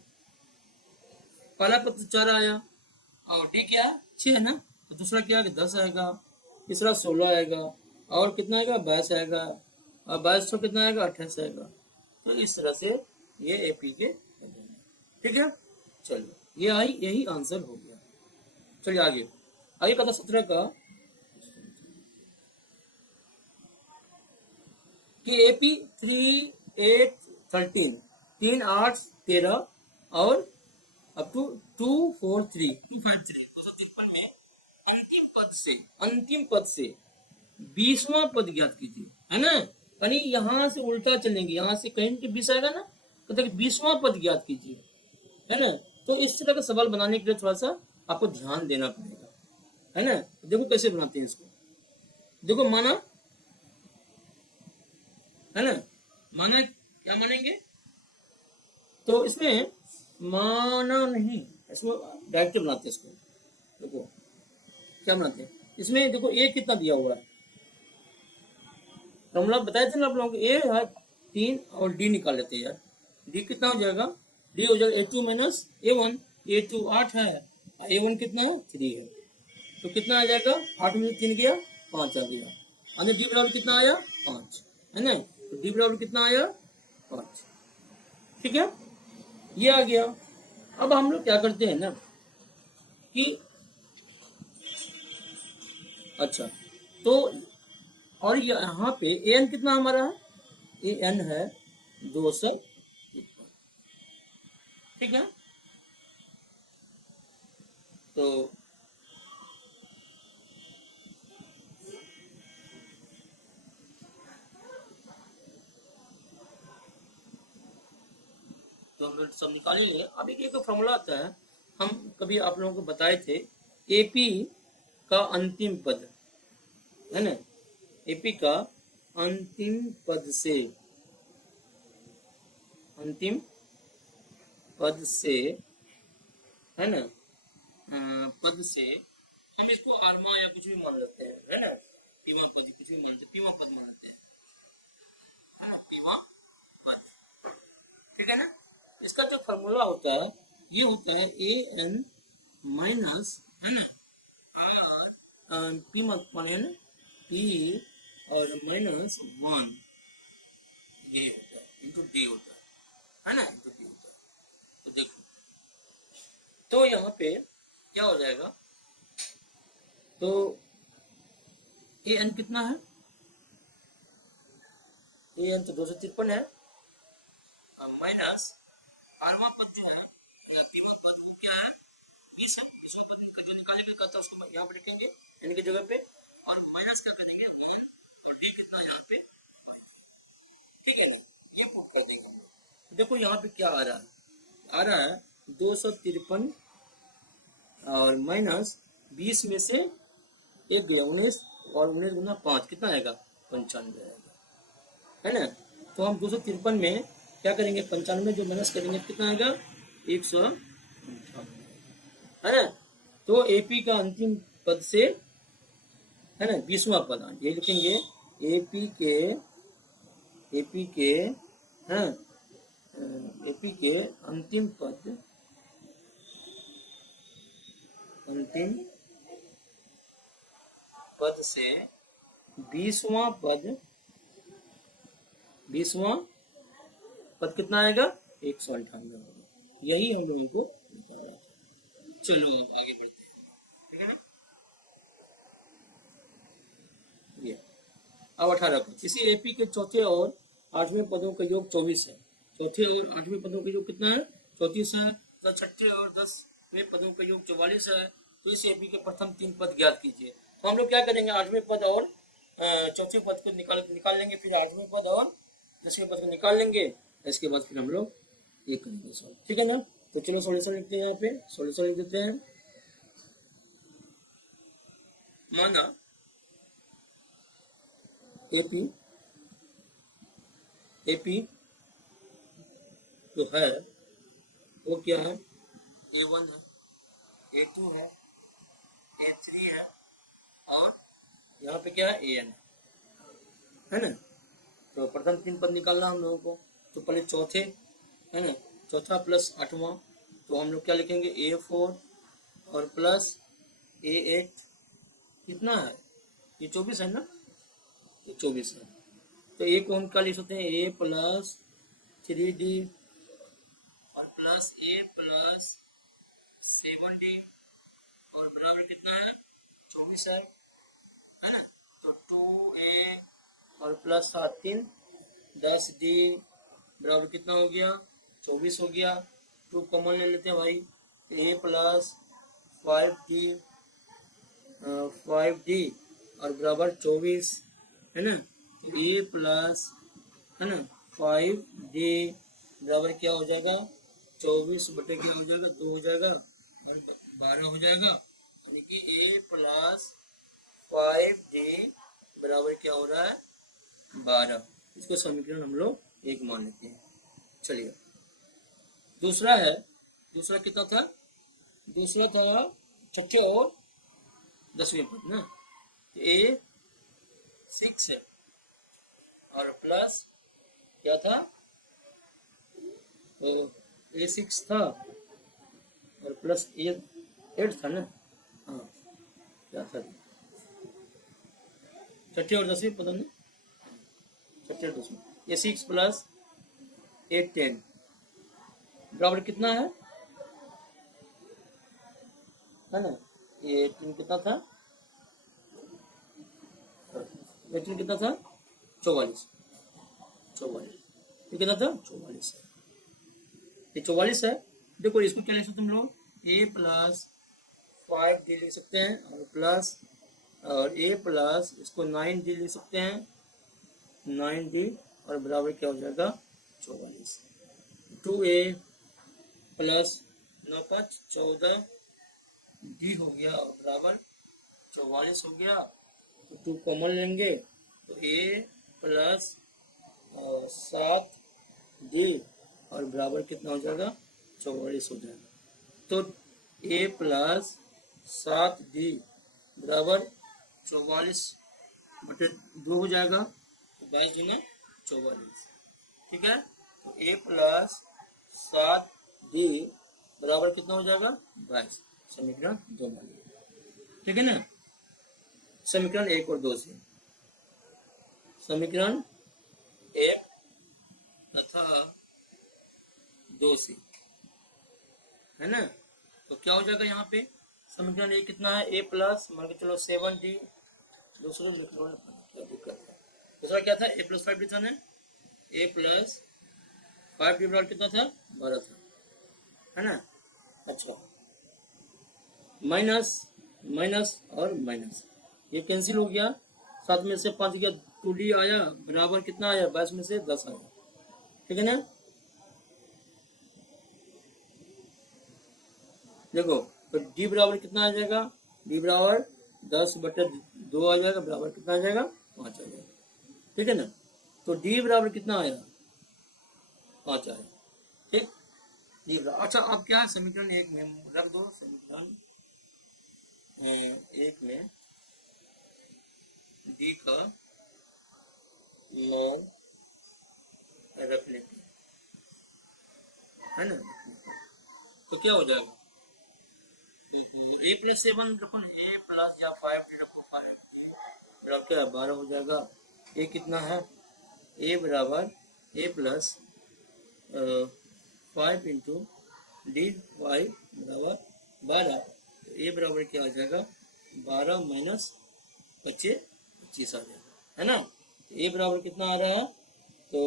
पहला पद 4 आया और D क्या 6 है ना, तो दूसरा क्या है, 10 आएगा, तीसरा 16 आएगा, और कितना आएगा, 22 आएगा, और 22 कितना आएगा, 28 आएगा। तो इस तरह से ये AP के, ठीक है। चलो ये यही आंसर हो गया। चलिए आगे कहता 17 का कि AP 3 8 13 3 8 13 और अप टू 243 253 में अंतिम पद से 20वां पद ज्ञात कीजिए, है ना। यानी यहां से उल्टा चलेंगे, यहां से कहीं के 20 आएगा ना, कहते 20वां पद ज्ञात कीजिए, है ना। तो इस तरह का सवाल बनाने के लिए थोड़ा सा आपको ध्यान देना पड़ेगा, है ना। देखो कैसे बनाते हैं इसको। देखो माना, है ना, माना क्या मानेंगे, तो इसमें माना नहीं, इसमें डायरेक्ट बनाते हैं इसको। देखो क्या बनाते हैं इसमें, देखो ए कितना दिया हुआ है, तो हम लोग बताए थे ना आप लोगों को, ए है 3 और डी निकाल लेते हैं यार। डी कितना हो जाएगा, डी हो जाएगा A2 माइनस A1। A2 8 है, A1 कितना है 3 है, तो कितना आ जाएगा, 8 में से 3 गया 5 आ गया, यानी डी बराबर कितना आया 5, है ना। तो डी बराबर कितना आया 5, ठीक है, ये आ गया। अब हम लोग क्या करते हैं ना कि, अच्छा, तो और यहाँ पे एन कितना हमारा है, एन है 200, ठीक है। तो हम लोग सब निकालेंगे। अब एक फॉर्मूला आता है, हम कभी आप लोगों को बताए थे, एपी का अंतिम पद, है ना, एपी का अंतिम पद से, अंतिम पद से, है ना, पद से हम इसको आर्मा या कुछ भी मान लेते हैं, है ना, पीमा पद कुछ भी मान लेते हैं, पीमा पद मान लेते हैं, पीमा पद, ठीक है ना। इसका जो फॉर्मूला होता है, ये होता है ए एन माइनस, है ना, पी माने ना, पी और माइनस 1, ये होता है इंटू डी होता है ना, इंटू डी होता है। तो देखो, तो यहाँ पे क्या हो जाएगा, तो ए एन कितना है, ए एन तो 253 है, माइनस आरवा पद जो है, पीवा पद वो क्या है 20 है, इसको पद जो निकालने में कहता है उसको यहाँ पे लिखेंगे एन की जगह पे, और माइनस क्या करेंगे एन, और डी कितना यहाँ पे, ठीक है ना, ये पुट कर देंगे हम लोग। देखो यहाँ पे क्या आ रहा है, आ रहा है 253 और माइनस 20 में से एक गया 19, और 19 गुना 5 कितना आएगा 95 आएगा, है ना। तो हम 253 में क्या करेंगे, 95 जो माइनस करेंगे कितना आएगा 158, है ना। तो एपी का अंतिम पद से, है ना, 20वां पद, ये लिखेंगे एपी के, एपी के, हाँ, एपी के अंतिम पद, अंतिम पद से 20वां पद, 20वां पद कितना आएगा 198 होगा, यही हम लोगों को निकालना है। चलो अब आगे बढ़ते हैं, ठीक है ना। ये अब 18 पद, इसी एपी के चौथे और 8वें पदों का योग 24 है, चौथे और 8वें पदों का योग कितना है 34 है, तो छठे और 10वें पदों का योग 44 है। तो इस एपी के प्रथम 3 पद ज्ञात कीजिए। तो हम लोग क्या करेंगे, 8वें पद और चौथे पद को निकाल लेंगे, फिर 8वें पद और 10वें पद को निकाल लेंगे, इसके बाद फिर हम लोग ये करेंगे सॉल्व, ठीक है ना। तो चलो सॉल्यूशन लिखते हैं, यहाँ पे सॉल्यूशन लिख देते हैं। माना एपी, एपी जो है वो क्या है, A1 है, A2 है, A3 है, और यहाँ पे क्या है AN है ना। तो प्रथम 3 पद निकालना हम लोगों को, तो पहले चौथे, है ना, चौथा प्लस 8वां, तो हम लोग क्या लिखेंगे A4 और प्लस A8, कितना है ये 24 है ना, ये 24 है। तो ए को हम क्या लिख सकते हैं, A प्लस 3D और प्लस A प्लस 7D, और बराबर कितना है 24 है ना। तो 2A और प्लस 7 10D बराबर कितना हो गया 24 हो गया। 2 कॉमन ले लेते हैं भाई, A प्लस 5D 5D और बराबर 24, है ना। तो ए प्लस, है ना, 5d बराबर क्या हो जाएगा, 24 बटे क्या हो जाएगा, 2 हो जाएगा और 12 हो जाएगा, यानी कि ए प्लस 5d बराबर क्या हो रहा है, 12। इसको समीकरण हम लोग 1 मान लेते हैं। चलिए दूसरा है, दूसरा कितना था, दूसरा था छठे और 10वें पद ना। ए 6 है और प्लस क्या था, तो ए 6 था और प्लस ए 8 था ना। हाँ क्या था, छठे और 10वें पद में, छठे और 10वें, ए 6 प्लस 8 10 बराबर कितना है ना। ये 18 कितना था, 18 कितना था, 44, 44 ये कितना था, 44 है, ये 44 है। देखो इसको क्या लिख सकते तुम लोग, ए प्लस 5d लिख सकते हैं और प्लस, और ए प्लस इसको 9d लिख सकते हैं, 9d और बराबर क्या हो जाएगा, 44। 2a प्लस 9 5 14d हो गया और बराबर 44 हो गया। तो 2 कॉमन लेंगे तो a प्लस 7d और बराबर कितना हो जाएगा, 44 हो जाएगा। तो a प्लस 7d बराबर 44 बटे 2 हो जाएगा, 22 दूना 44, ठीक है। तो a प्लस 7d बराबर कितना हो जाएगा, 22। समीकरण 2 मान लिया, ठीक है ना। समीकरण 1 और 2 से, समीकरण 1 तथा 2 से, है ना। तो क्या हो जाएगा यहाँ पे, समीकरण 1 कितना है, ए प्लस मान के चलो 7d, दूसरे लिख लो, क्या दिक्कत है। दूसरा क्या था, ए प्लस 5d था ना, ए प्लस 5d बराबर कितना था, 12 था, है ना। अच्छा माइनस माइनस और माइनस ये कैंसिल हो गया, 7 में से 5 गया, 2d आया बराबर कितना आया, 22 में से 10 आया, ठीक है ना। देखो तो d बराबर कितना आ जाएगा, d बराबर 10 बटे 2 आ जाएगा, बराबर कितना आ जाएगा, 5 आ जाएगा, ठीक है ना। तो d बराबर कितना आया, 5 आया, ठीक। d बराबर, अच्छा अब क्या है, समीकरण 1 में रख दो, समीकरण 1 में d का मान रख लेते हैं, है ना। तो क्या हो जाएगा, ए प्लस 7 रखो, ए प्लस या 5d रखो, 5 क्या 12 हो जाएगा। ए कितना है, ए बराबर ए प्लस 5 इंटू डी वाई बराबर 12। तो ए बराबर क्या आ जाएगा, 12 माइनस 25 आ जाएगा, है ना। ए बराबर कितना आ रहा है, तो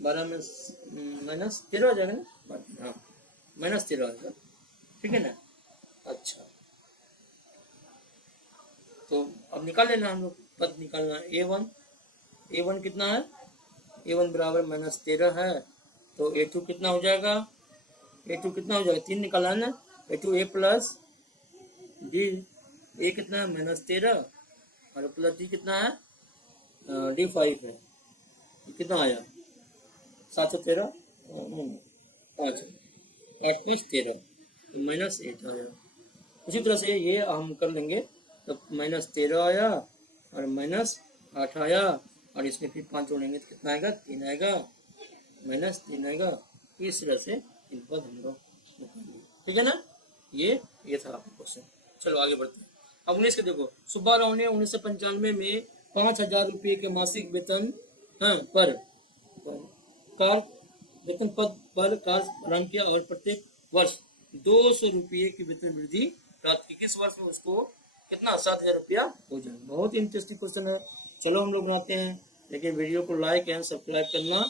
12 में माइनस 13 आ जाएगा ना, हाँ माइनस 13 आ जाएगा, ठीक है ना। अच्छा तो अब निकाल लेना, हम लोग पद निकालना, a1 कितना है, a1 बराबर माइनस 13 है, तो a2 कितना हो जाएगा, a2 कितना हो जाएगा, 3 निकालना है ना, a2 a plus d, a कितना है माइनस 13 और प्लस d कितना है, d 5 है, कितना आया 713, 5 8 5 13 तो माइनस 8 आया। उसी तरह से ये हम कर लेंगे, तो माइनस 13 आया और माइनस 8 आया और इसमें फिर 5 जोड़ेंगे तो कितना आएगा, 3 आएगा, माइनस 3 आएगा। इस तरह से इन पद हम लोग निकालेंगे, ठीक है ना। ये था आपका क्वेश्चन। चलो आगे बढ़ते हैं। अब 19 के देखो, सुब्बा राव ने 1995 में 5,000 रुपये के मासिक वेतन पर कार वेतन पद पर कार्य किया और प्रत्येक वर्ष 200 रुपये की वेतन वृद्धि प्राप्त की। किस वर्ष में उसको कितना, 7,000 रुपया हो जाएगा। बहुत ही इंटरेस्टिंग क्वेश्चन है। चलो हम लोग बनाते हैं, लेकिन वीडियो को लाइक एंड सब्सक्राइब करना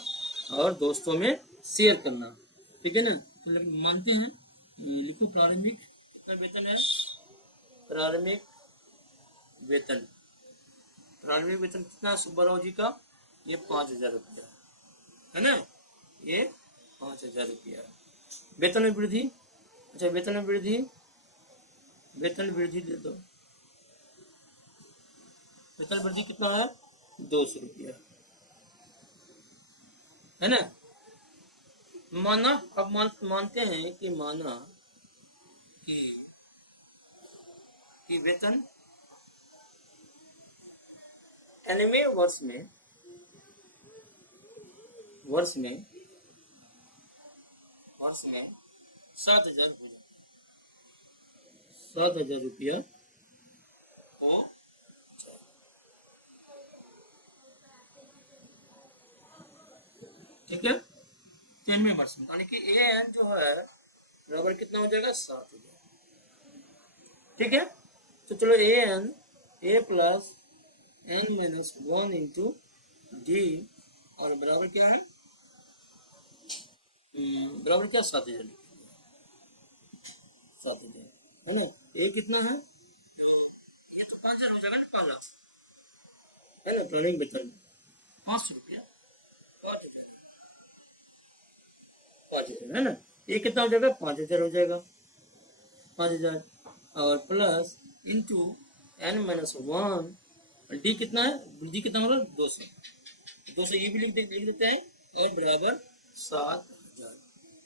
और दोस्तों में शेयर करना, ठीक है ना। तो लेकिन मानते हैं, लिखो प्रारंभिक कितना वेतन है, प्रारंभिक वेतन प्रारंभिक वेतन कितना सुब्बा राव जी का, ये 5,000 रुपया है ना, ये 5,000 रुपया। वेतन में वृद्धि, अच्छा वेतन में वृद्धि, वेतन वृद्धि दे दो, वेतन वृद्धि कितना है 200 रुपया है ना। माना अब मानते हैं कि माना कि वेतन एनवे वर्ष में 7,000 हो जाता, 7,000 रुपया हो, ठीक है। 3वें वर्ष में यानी कि ए एन जो है बराबर कितना हो जाएगा 7,000, ठीक है। तो चलो a n a plus n minus 1 into d और बराबर क्या है, बराबर क्या 7,000, 7,000 है ना। ए कितना है, ये तो 5,000 हो जाएगा ना, 5,00,000 है ना। प्रारंभिक वेतन 500 रुपया, 5,000 है ना। ये कितना हो जाएगा 5,000 हो जाएगा, 5,000 और plus into n minus 1, d कितना है, डी कितना होगा 200, 200 ये भी लिख देते हैं और बराबर 7,000,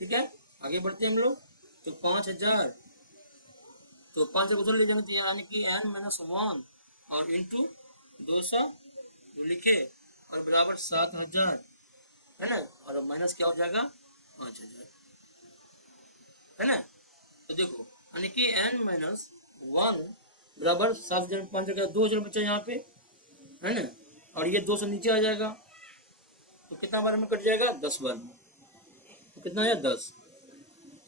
ठीक है। आगे बढ़ते हैं हम लोग, तो 5,000, तो 5,000 उधर ले जाना चाहिए यानी कि एन माइनस 1 और इंटू 200 लिखे और बराबर 7,000 है ना, और माइनस क्या हो जाएगा 5,000 है ना। तो देखो यानी कि एन माइनस 1 बराबर 7,000, 5,000 2,000 बचा यहाँ पे है ना, और ये 200 नीचे आ जाएगा, तो कितना बार में कट जाएगा 10 बार में, तो कितना आया 10,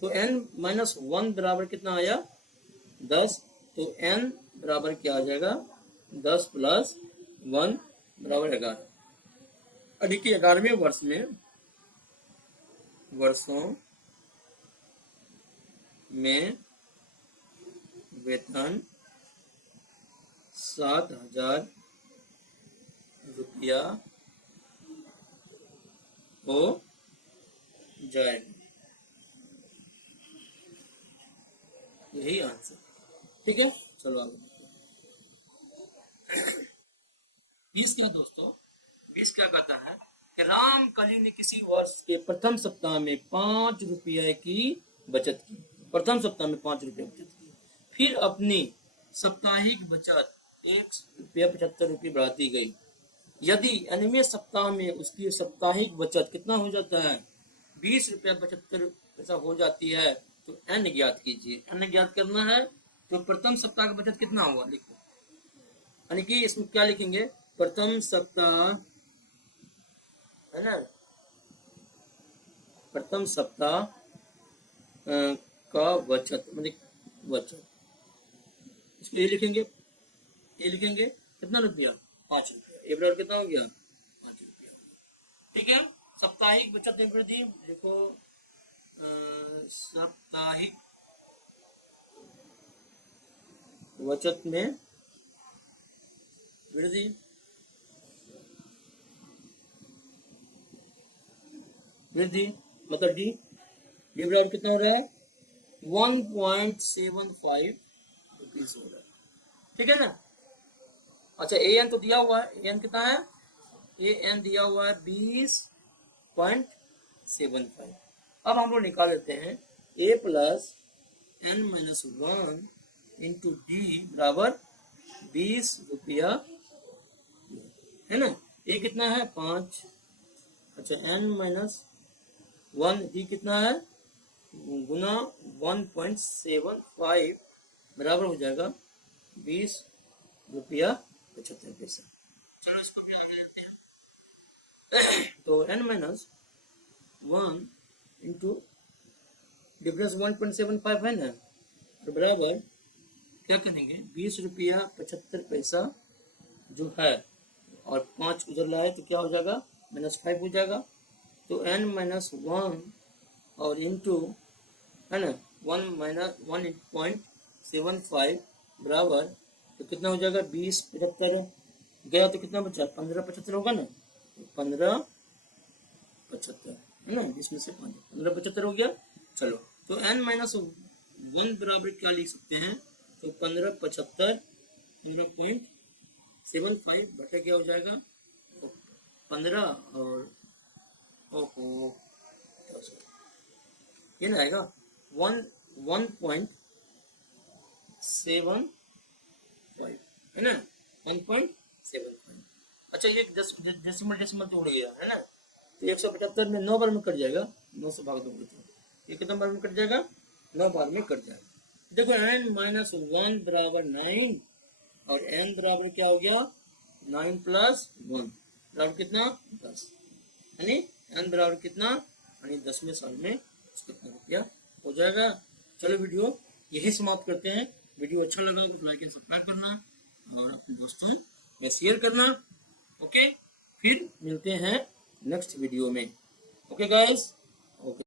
तो n माइनस 1 बराबर कितना आया 10, तो n बराबर क्या आ जाएगा 10 प्लस 1 बराबर 11। अभी की 11वें वर्ष में वर्षों में वेतन 7,000 रुपया हो जाएगा, यही आंसर, ठीक है। चलो आगे 20 क्या दोस्तों, 20 क्या कहता है कि रामकली ने किसी वर्ष के प्रथम सप्ताह में 5 रुपये की बचत की, प्रथम सप्ताह में 5 रुपये बचत की, फिर अपनी साप्ताहिक बचत 1 रुपया 75 बढ़ाती गई। यदि अनवें सप्ताह में उसकी साप्ताहिक बचत कितना हो जाता है 20 रुपया 75 पैसा हो जाती है, तो एन ज्ञात कीजिए। एन ज्ञात करना है तो प्रथम सप्ताह का बचत कितना हुआ लिखो, यानी कि इसमें क्या लिखेंगे प्रथम सप्ताह है ना, प्रथम सप्ताह का बचत मतलब बचत, इसको ये लिखेंगे कितना रुपया 5 रुपया, ये बराबर कितना हो गया 5 रुपया, ठीक है। साप्ताहिक बचत में वृद्धि देखो, साप्ताहिक बचत में वृद्धि मतलब डी बराबर कितना हो रहा है 1.75 रुपीज हो रहा है, ठीक है ना। अच्छा ए एन तो दिया हुआ है, ए एन कितना है, ए एन दिया हुआ है 20.75। अब हम लोग निकाल लेते हैं a plus n minus 1 into d बराबर 20 रुपया है ना। ए कितना है 5, अच्छा एन माइनस 1 डी कितना है गुना 1.75 बराबर हो जाएगा 20 रुपया 75 पैसा। चलो इसको भी आगे लेते हैं तो n माइनस 1 इंटू डिफरेंस 1.75 है ना, तो बराबर क्या करेंगे 20 रुपया 75 पैसा जो है और 5 उधर लाए तो क्या हो जाएगा -5 हो जाएगा, तो n माइनस 1 और इंटू है ना 1 माइनस 1.75 बराबर तो कितना हो जाएगा 20 75 गया तो कितना बचा, 15/75 होगा ना, 15/75 है ना, इसमें से 15/75 हो गया। चलो तो n-1 बराबर क्या लिख सकते हैं, तो 15/75 15.75 बटा क्या हो जाएगा, 15 और ओहो ये ना आएगा 1.75 है ना, 1.75। अच्छा ये डेसिमल डेसिमल तो उड़ गया है ना, तो 175 में 9 बार में कट जाएगा, 9 से भाग दोगे तो ये कितना बार में कट जाएगा, 9 बार में कट जाएगा। देखो n-1 बराबर 9 और n बराबर क्या हो गया, 9 + 1 बराबर कितना, 10, यानी n बराबर कितना, यानी 10वें साल में कितना रुपया हो जाएगा। चलो वीडियो यही समाप्त करते हैं। वीडियो अच्छा लगा तो लाइक एंड सब्सक्राइब करना और अपने दोस्तों में शेयर करना। ओके, फिर मिलते हैं नेक्स्ट वीडियो में। Okay guys, okay.